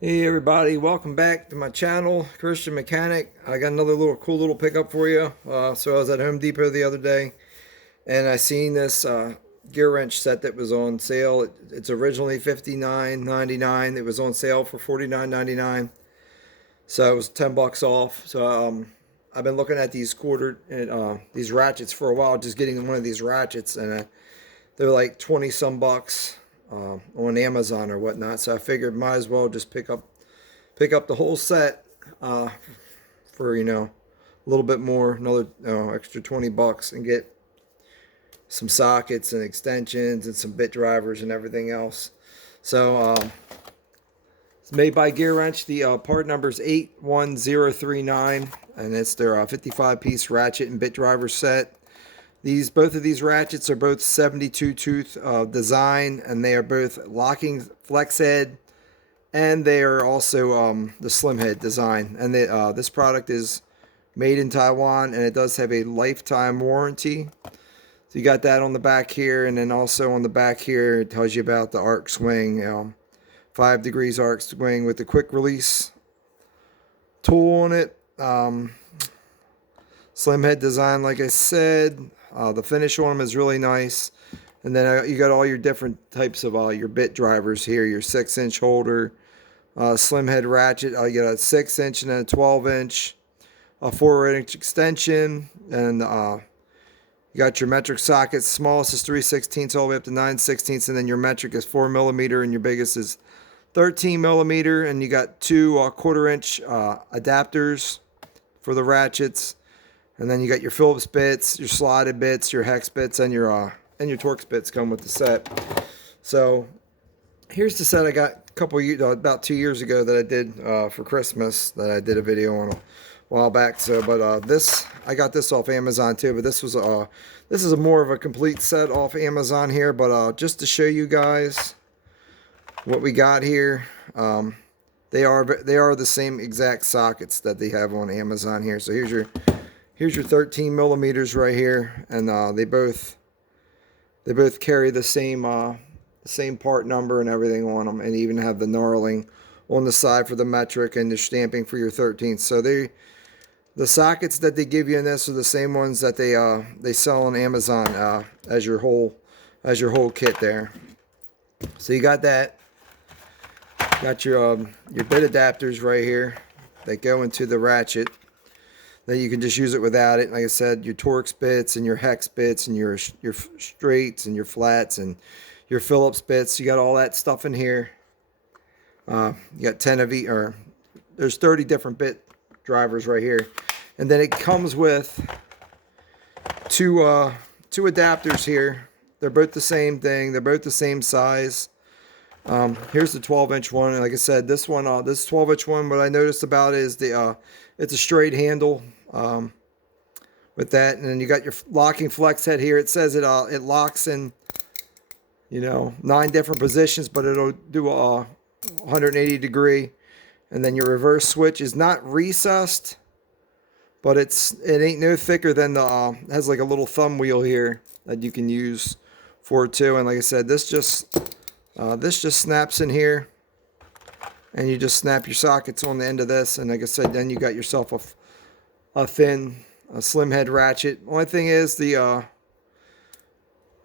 Hey everybody, welcome back to my channel, Christian Mechanic. I got another cool little pickup for you. So I was at Home Depot the other day and I seen this gear wrench set that was on sale. It's originally $59.99. It was on sale for $49.99. So it was 10 bucks off. So I've been looking at these ratchets for a while, just getting one of these ratchets, and they're like 20 some bucks on Amazon or whatnot. So I figured might as well just pick up the whole set for a little bit more, another extra 20 bucks, and get some sockets and extensions and some bit drivers and everything else. So it's made by Gear Wrench. The part number is 81039, and it's their 55 piece ratchet and bit driver set. Both of these ratchets are both 72 tooth design, and they are both locking flex head, and they are also the slim head design. And this product is made in Taiwan, and it does have a lifetime warranty. So you got that on the back here, and then also on the back here it tells you about the arc swing, 5 degrees arc swing with the quick release tool on it. Slim head design, like I said. The finish on them is really nice. And then you got all your different types of your bit drivers here. Your 6-inch holder, slim head ratchet. You got a 6-inch and then a 12-inch, a 4-inch extension, and you got your metric sockets. Smallest is 3/16 all the way up to 9/16, and then your metric is 4 millimeter, and your biggest is 13 millimeter. And you got two 1/4-inch adapters for the ratchets. And then you got your Phillips bits, your slotted bits, your hex bits, and your Torx bits come with the set. So here's the set I got about 2 years ago that I did for Christmas, that I did a video on a while back. So, but I got this off Amazon too. But this is a more of a complete set off Amazon here. But just to show you guys what we got here, they are the same exact sockets that they have on Amazon here. So here's your 13 millimeters right here, and they both carry the same part number and everything on them, and even have the knurling on the side for the metric and the stamping for your 13th. So the sockets that they give you in this are the same ones that they sell on Amazon as your whole kit there. So you got that. Got your bit adapters right here that go into the ratchet. Then you can just use it without it. Like I said, your Torx bits and your hex bits and your straights and your flats and your Phillips bits. You got all that stuff in here. You got 10 of each, or there's 30 different bit drivers right here. And then it comes with two adapters here. They're both the same thing. They're both the same size. Here's the 12-inch one. And like I said, this 12-inch one, what I noticed about it is it's a straight handle with that. And then you got your locking flex head here. It says it locks in 9 different positions, but it'll do a 180 degree. And then your reverse switch is not recessed, but it ain't no thicker than has like a little thumb wheel here that you can use for it too. And like I said, this just snaps in here, and you just snap your sockets on the end of this. And like I said, then you got yourself a slim head ratchet. Only thing is the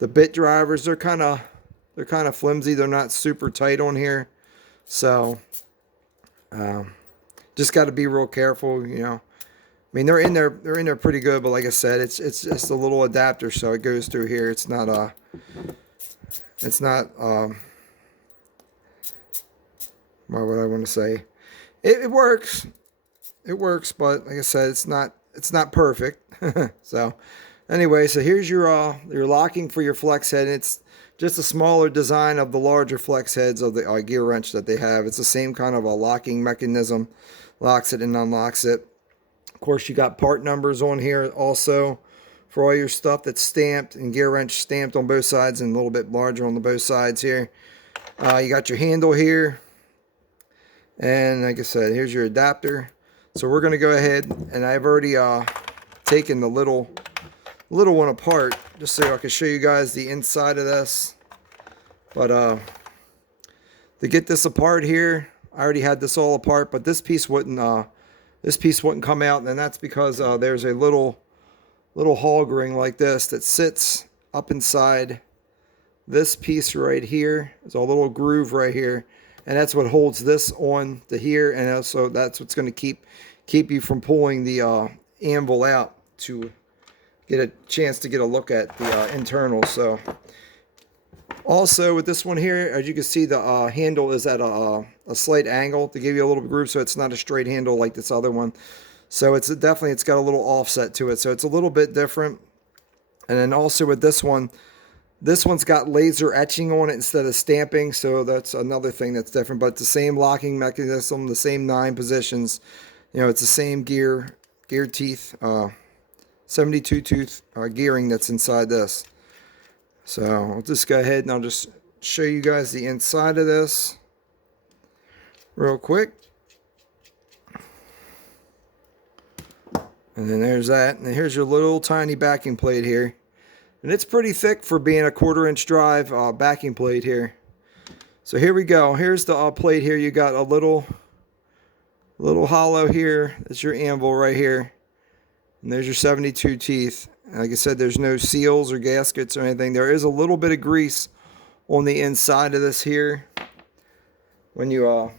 bit drivers, they're kind of flimsy. They're not super tight on here, so just got to be real careful. I mean, they're in there pretty good, but like I said, it's just a little adapter, so it goes through here. It's not what would I want to say? It works. It works, but like I said, it's not perfect. So anyway, so here's your locking for your flex head. It's just a smaller design of the larger flex heads of the gear wrench that they have. It's the same kind of a locking mechanism, locks it and unlocks it. Of course, you got part numbers on here also for all your stuff that's stamped, and gear wrench stamped on both sides and a little bit larger on the both sides here. You got your handle here, and like I said, here's your adapter. So we're going to go ahead, and I've already taken the little one apart just so I can show you guys the inside of this. But to get this apart here, I already had this all apart, but this piece wouldn't come out, and that's because there's a little hog ring like this that sits up inside this piece right here. There's a little groove right here, and that's what holds this on to here, and also that's what's going to keep you from pulling the anvil out to get a chance to get a look at the internals. So also with this one here, as you can see, the handle is at a slight angle to give you a little groove, so it's not a straight handle like this other one. So it's got a little offset to it, so it's a little bit different. And then also with this one's got laser etching on it instead of stamping, so that's another thing that's different. But the same locking mechanism, the same 9 positions, you know, it's the same gear teeth, 72 tooth gearing that's inside this. So I'll just go ahead and I'll just show you guys the inside of this real quick. And then there's that. And here's your little tiny backing plate here. And it's pretty thick for being a 1/4 inch drive backing plate here. So here we go. Here's the plate here. You got a little hollow here. That's your anvil right here. And there's your 72 teeth. And like I said, there's no seals or gaskets or anything. There is a little bit of grease on the inside of this here when you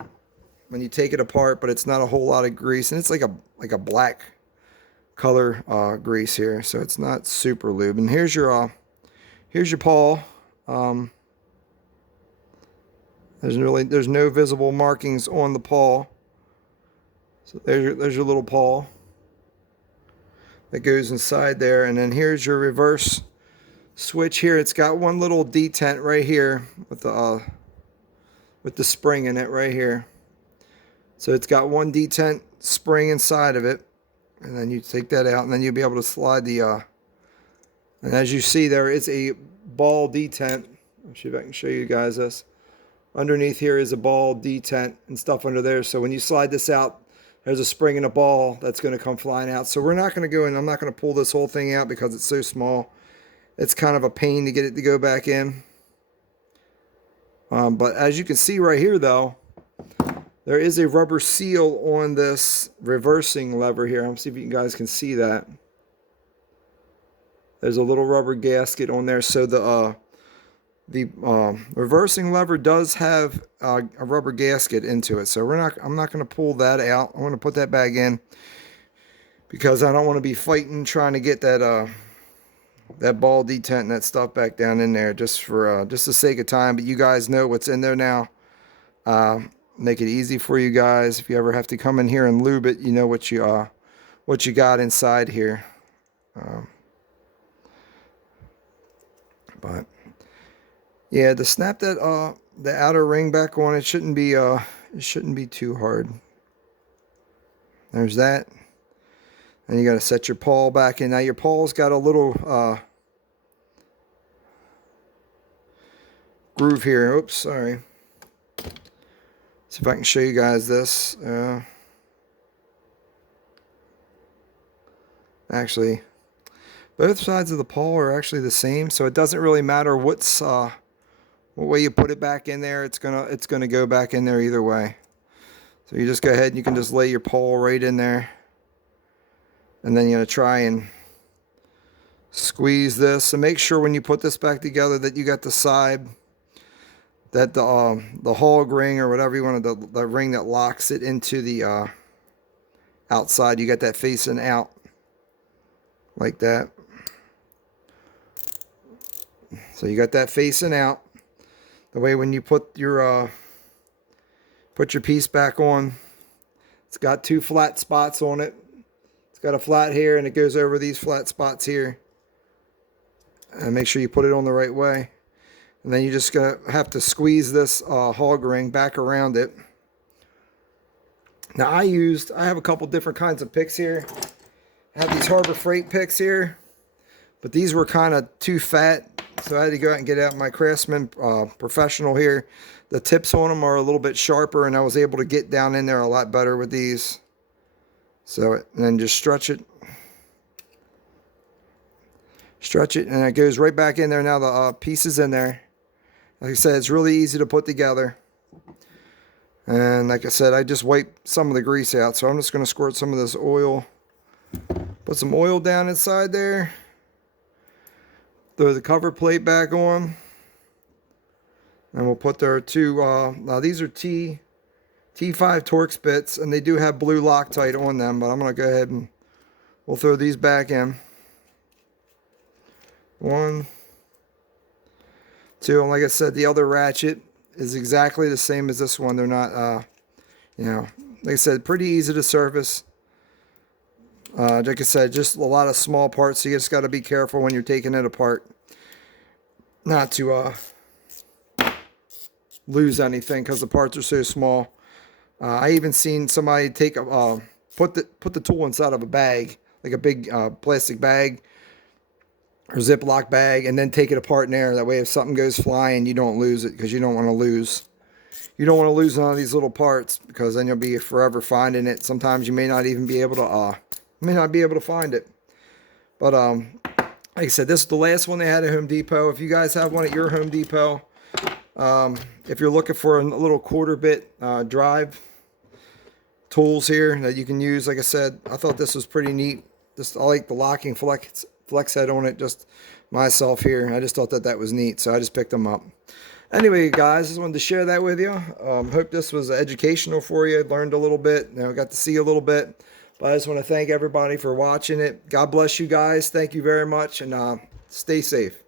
take it apart, but it's not a whole lot of grease, and it's like a black color grease here, so it's not super lube. And here's your pawl. There's no visible markings on the pawl. So there's your little pawl that goes inside there. And then here's your reverse switch here. It's got one little detent right here with the spring in it right here. So it's got one detent spring inside of it, and then you take that out, and then you'll be able to slide the and as you see, there is a ball detent. I'll see if I can show you guys this. Underneath here is a ball detent and stuff under there, so when you slide this out, there's a spring and a ball that's going to come flying out. So we're not going to go in. I'm not going to pull this whole thing out because it's so small. It's kind of a pain to get it to go back in. But as you can see right here, though, there is a rubber seal on this reversing lever here. I'll see if you guys can see that. There's a little rubber gasket on there. So the reversing lever does have a rubber gasket into it. So I'm not going to pull that out. I want to put that back in because I don't want to be fighting trying to get that ball detent and that stuff back down in there just for just the sake of time. But you guys know what's in there now. Make it easy for you guys. If you ever have to come in here and lube it, you know what you got inside here. But yeah, to snap that the outer ring back on, it shouldn't be too hard. There's that. And you got to set your pawl back in. Now your pawl's got a little groove here. Oops, sorry. See if I can show you guys this. Actually, both sides of the pawl are actually the same, so it doesn't really matter what way you put it back in there. It's gonna go back in there either way. So you just go ahead and you can just lay your pawl right in there, and then you're gonna try and squeeze this. And make sure when you put this back together that you got the side, that the hog ring or whatever you want, the ring that locks it into the outside, you got that facing out like that. So you got that facing out. The way when you put your piece back on, it's got 2 flat spots on it. It's got a flat here, and it goes over these flat spots here. And make sure you put it on the right way. And then you're just going to have to squeeze this hog ring back around it. Now I have a couple different kinds of picks here. I have these Harbor Freight picks here, but these were kind of too fat, so I had to go out and get out my Craftsman Professional here. The tips on them are a little bit sharper, and I was able to get down in there a lot better with these. So, and then just stretch it, and it goes right back in there. Now the piece is in there. Like I said, it's really easy to put together. And like I said, I just wiped some of the grease out, so I'm just going to squirt some of this oil. Put some oil down inside there. Throw the cover plate back on. And we'll put their two, now these are T5 Torx bits, and they do have blue Loctite on them, but I'm going to go ahead and we'll throw these back in. 1, 2, and like I said, the other ratchet is exactly the same as this one. They're not, you know, like I said, pretty easy to service. Like I said, just a lot of small parts, so you just got to be careful when you're taking it apart, not to lose anything because the parts are so small. I even seen somebody take put the tool inside of a bag, like a big plastic bag or Ziploc bag, and then take it apart in there. That way, if something goes flying, you don't lose it, because you don't want to lose. You don't want to lose none of these little parts, because then you'll be forever finding it. Sometimes you may not even be able to find it. But like I said, this is the last one they had at Home Depot. If you guys have one at your Home Depot, if you're looking for a little quarter bit drive tools here that you can use, like I said, I thought this was pretty neat. I like the locking flex head on it, just myself here. I just thought that was neat, so I just picked them up. Anyway, guys, just wanted to share that with you. Hope this was educational for you. Learned a little bit. Got to see a little bit. But I just want to thank everybody for watching it. God bless you guys. Thank you very much, and stay safe.